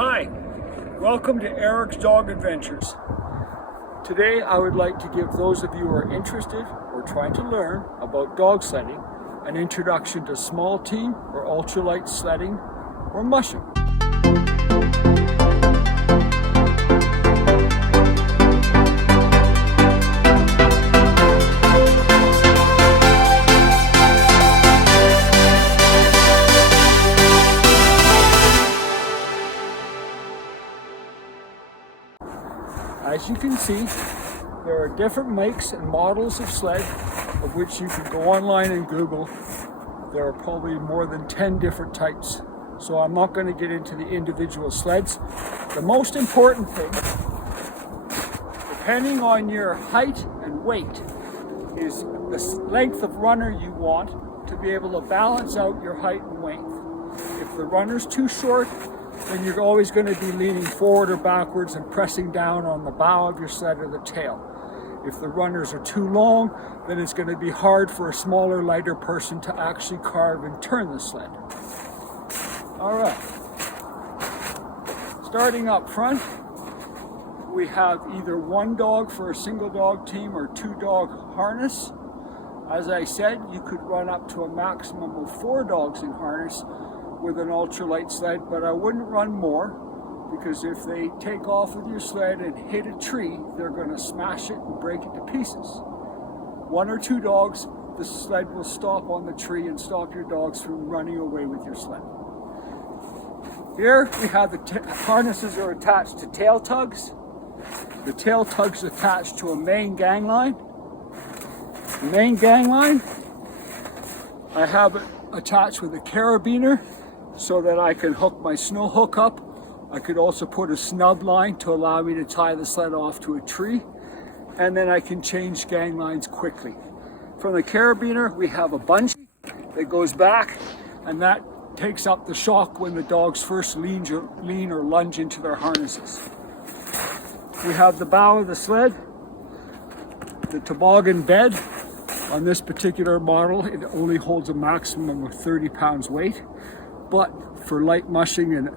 Hi, welcome to Eric's Dog Adventures. Today I would like to give those of you who are interested or trying to learn about dog sledding an introduction to small team or ultralight sledding or mushing. As you can see, there are different makes and models of sled, of which you can go online and Google. There are probably more than 10 different types, so I'm not going to get into the individual sleds. The most important thing, depending on your height and weight, is the length of runner you want to be able to balance out your height and weight. If the runner's too short, then you're always going to be leaning forward or backwards and pressing down on the bow of your sled or the tail. If the runners are too long, then it's going to be hard for a smaller, lighter person to actually carve and turn the sled. All right. Starting up front, we have either one dog for a single dog team or two dog harness. As I said, you could run up to a maximum of 4 dogs in harness with an ultralight sled, but I wouldn't run more, because if they take off with your sled and hit a tree, they're going to smash it and break it to pieces. 1 or 2 dogs, the sled will stop on the tree and stop your dogs from running away with your sled. Here we have the harnesses are attached to tail tugs. The tail tugs attached to a main gangline. The main gangline, I have it attached with a carabiner so that I can hook my snow hook up. I could also put a snub line to allow me to tie the sled off to a tree, and then I can change ganglines quickly. From the carabiner, we have a bungee that goes back, and that takes up the shock when the dogs first lean or lunge into their harnesses. We have the bow of the sled, the toboggan bed. On this particular model, it only holds a maximum of 30 pounds weight, but for light mushing and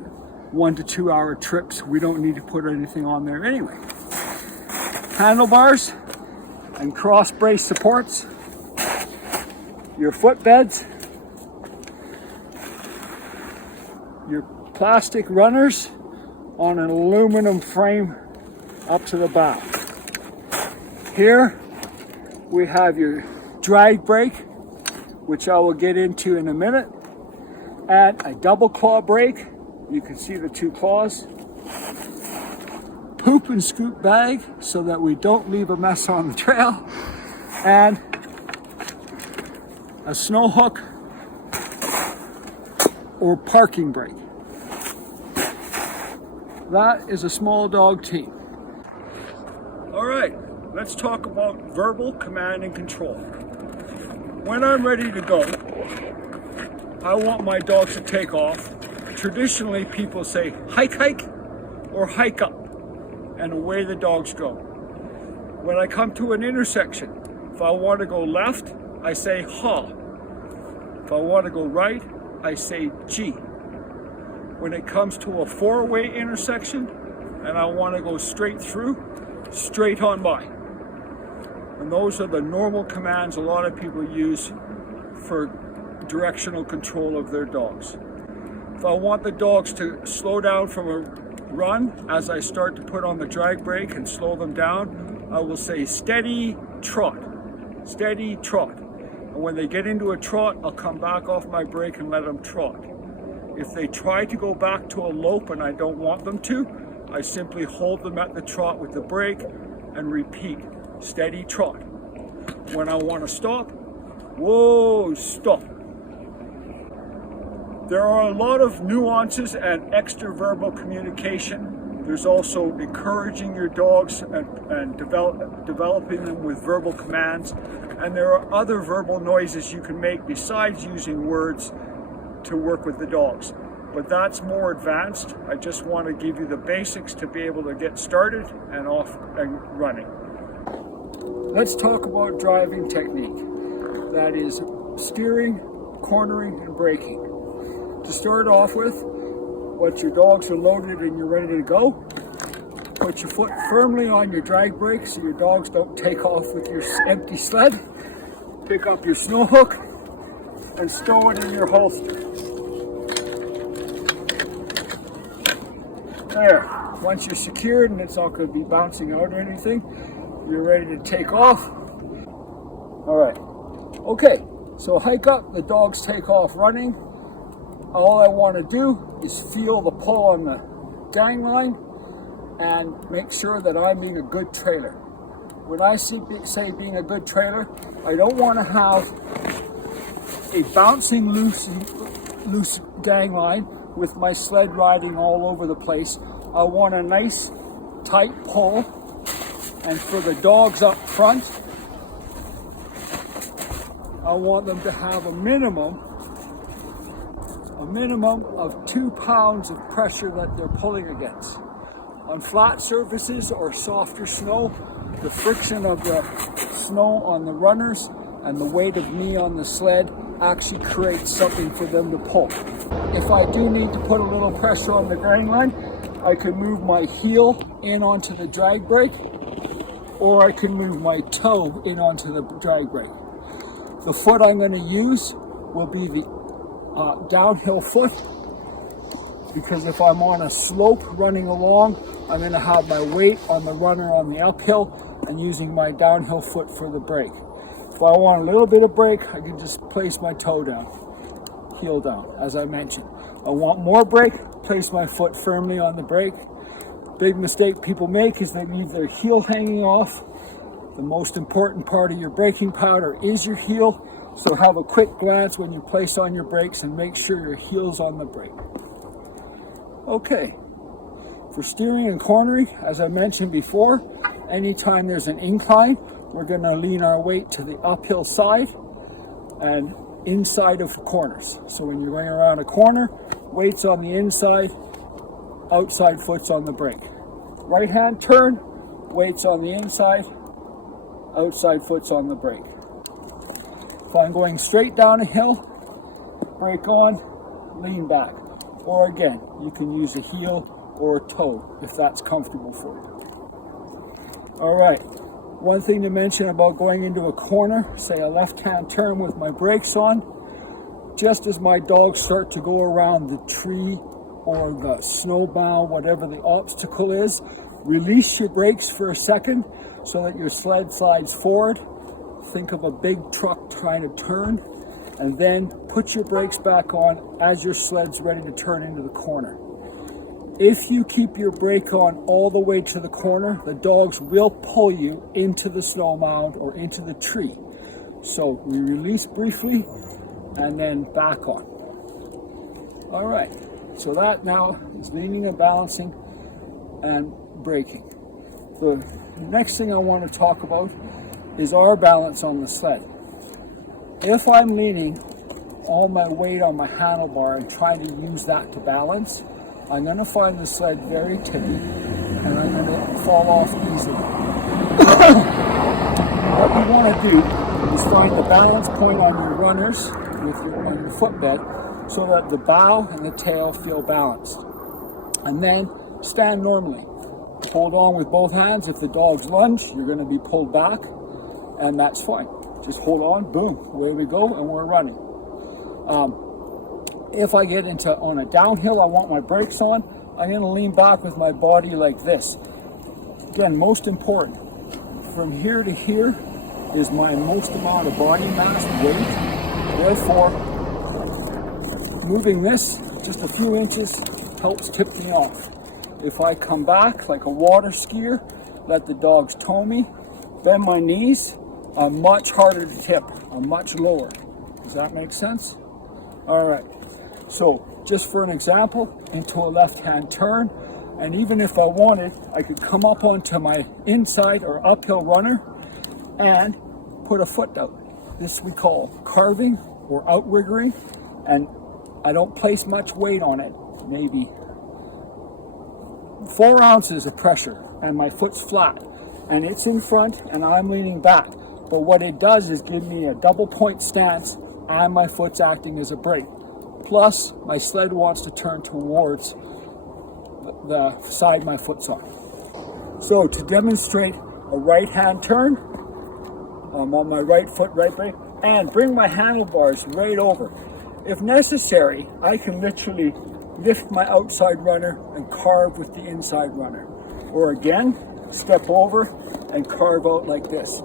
1 to 2 hour trips, we don't need to put anything on there anyway. Handlebars and cross brace supports, your footbeds, your plastic runners on an aluminum frame up to the bow. Here we have your drag brake, which I will get into in a minute, and a double claw brake. You can see the 2 claws. Poop and scoop bag so that we don't leave a mess on the trail, and a snow hook or parking brake. That is a small dog team. All right, let's talk about verbal command and control. When I'm ready to go, I want my dogs to take off. Traditionally, people say hike, hike, or hike up, and away the dogs go. When I come to an intersection, if I want to go left, I say ha. If I want to go right, I say G. When it comes to a 4-way intersection, and I want to go straight through, straight on by. And those are the normal commands a lot of people use for directional control of their dogs. If I want the dogs to slow down from a run, as I start to put on the drag brake and slow them down, I will say steady trot, steady trot. And when they get into a trot, I'll come back off my brake and let them trot. If they try to go back to a lope and I don't want them to, I simply hold them at the trot with the brake and repeat, steady trot. When I want to stop, whoa, stop. There are a lot of nuances and extra-verbal communication. There's also encouraging your dogs and developing them with verbal commands. And there are other verbal noises you can make besides using words to work with the dogs. But that's more advanced. I just want to give you the basics to be able to get started and off and running. Let's talk about driving technique. That is steering, cornering, and braking. To start off with, Once your dogs are loaded and you're ready to go, put your foot firmly on your drag brake so your dogs don't take off with your empty sled. Pick up your snow hook and stow it in your holster. There. Once you're secured and it's not going to be bouncing out or anything, you're ready to take off. All right. Okay. So hike up, the dogs take off running. All I want to do is feel the pull on the gang line and make sure that I'm being a good trailer. When I say being a good trailer, I don't want to have a bouncing loose gang line with my sled riding all over the place. I want a nice tight pull, and for the dogs up front, I want them to have a minimum of 2 pounds of pressure that they're pulling against. On flat surfaces or softer snow, the friction of the snow on the runners and the weight of me on the sled actually creates something for them to pull. If I do need to put a little pressure on the gang line, I can move my heel in onto the drag brake, or I can move my toe in onto the drag brake. The foot I'm going to use will be the downhill foot, because if I'm on a slope running along, I'm going to have my weight on the runner on the uphill and using my downhill foot for the brake. If I want a little bit of brake, I can just place my toe down, heel down, as I mentioned. I want more brake, place my foot firmly on the brake. Big mistake people make is they leave their heel hanging off. The most important part of your braking powder is your heel, so have a quick glance when you place on your brakes and make sure your heel's on the brake. Okay, for steering and cornering, as I mentioned before, anytime there's an incline, we're going to lean our weight to the uphill side and inside of corners. So when you're going around a corner, weight's on the inside, outside foot's on the brake. Right hand turn, weight's on the inside, outside foot's on the brake. If I'm going straight down a hill, brake on, lean back. Or again, you can use a heel or a toe if that's comfortable for you. All right, one thing to mention about going into a corner, say a left-hand turn with my brakes on, just as my dogs start to go around the tree or the snowbound, whatever the obstacle is, release your brakes for a second so that your sled slides forward. Think of a big truck trying to turn, and then put your brakes back on as your sled's ready to turn into the corner. If you keep your brake on all the way to the corner, the dogs will pull you into the snow mound or into the tree. So we release briefly and then back on. All right, so that now is leaning and balancing and braking. The next thing I want to talk about is our balance on the sled. If I'm leaning all my weight on my handlebar and trying to use that to balance, I'm going to find the sled very tippy and I'm going to fall off easily. What you want to do is find the balance point on your runners on your footbed so that the bow and the tail feel balanced. And then stand normally. Hold on with both hands. If the dogs lunge, you're going to be pulled back, and that's fine. Just hold on, boom, away we go, and we're running. If I get on a downhill, I want my brakes on, I'm going to lean back with my body like this. Again, most important, from here to here is my most amount of body mass, weight. Therefore, moving this just a few inches helps tip me off. If I come back like a water skier, let the dogs tow me, bend my knees, I'm much harder to tip. I'm much lower. Does that make sense? All right. So just for an example, into a left-hand turn, and even if I wanted, I could come up onto my inside or uphill runner and put a foot out. This we call carving or outriggering, and I don't place much weight on it, maybe 4 ounces of pressure, and my foot's flat, and it's in front, and I'm leaning back. But what it does is give me a double point stance, and my foot's acting as a brake. plus my sled wants to turn towards the side my foot's on. So to demonstrate a right hand turn, I'm on my right foot, right way, and bring my handlebars right over. If necessary, I can literally lift my outside runner and carve with the inside runner. Or again, step over and carve out like this.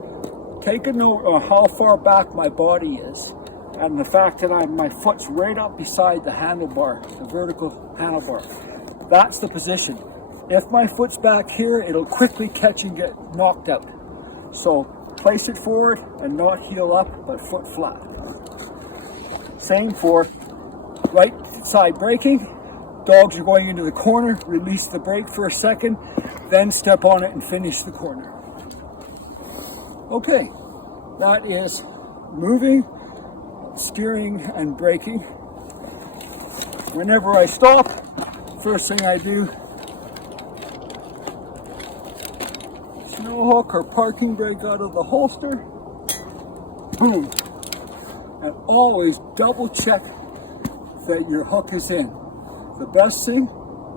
Take a note on how far back my body is and the fact that my foot's right up beside the handlebar, the vertical handlebar. That's the position. If my foot's back here, it'll quickly catch and get knocked out. So place it forward and not heel up, but foot flat. Same for right side braking. Dogs are going into the corner, release the brake for a second, then step on it and finish the corner. Okay, that is moving, steering, and braking. Whenever I stop, first thing I do, snow hook or parking brake out of the holster, boom, and always double check that your hook is in. The best thing,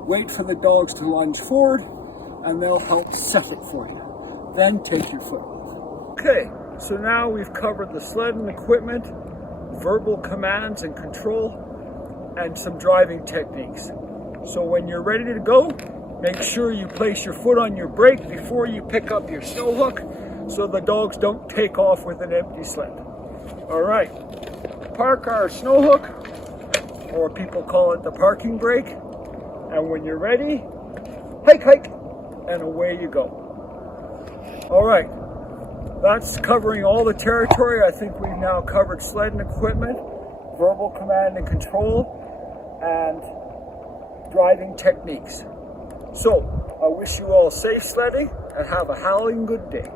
wait for the dogs to lunge forward and they'll help set it for you. Then take your foot off. Okay, so now we've covered the sled and equipment, verbal commands and control, and some driving techniques. So when you're ready to go, make sure you place your foot on your brake before you pick up your snow hook so the dogs don't take off with an empty sled. All right, park our snow hook, or people call it the parking brake, and when you're ready, hike, and away you go. All right, that's covering all the territory. I think we've now covered sled and equipment, verbal command and control, and driving techniques. So, I wish you all safe sledding and have a howling good day.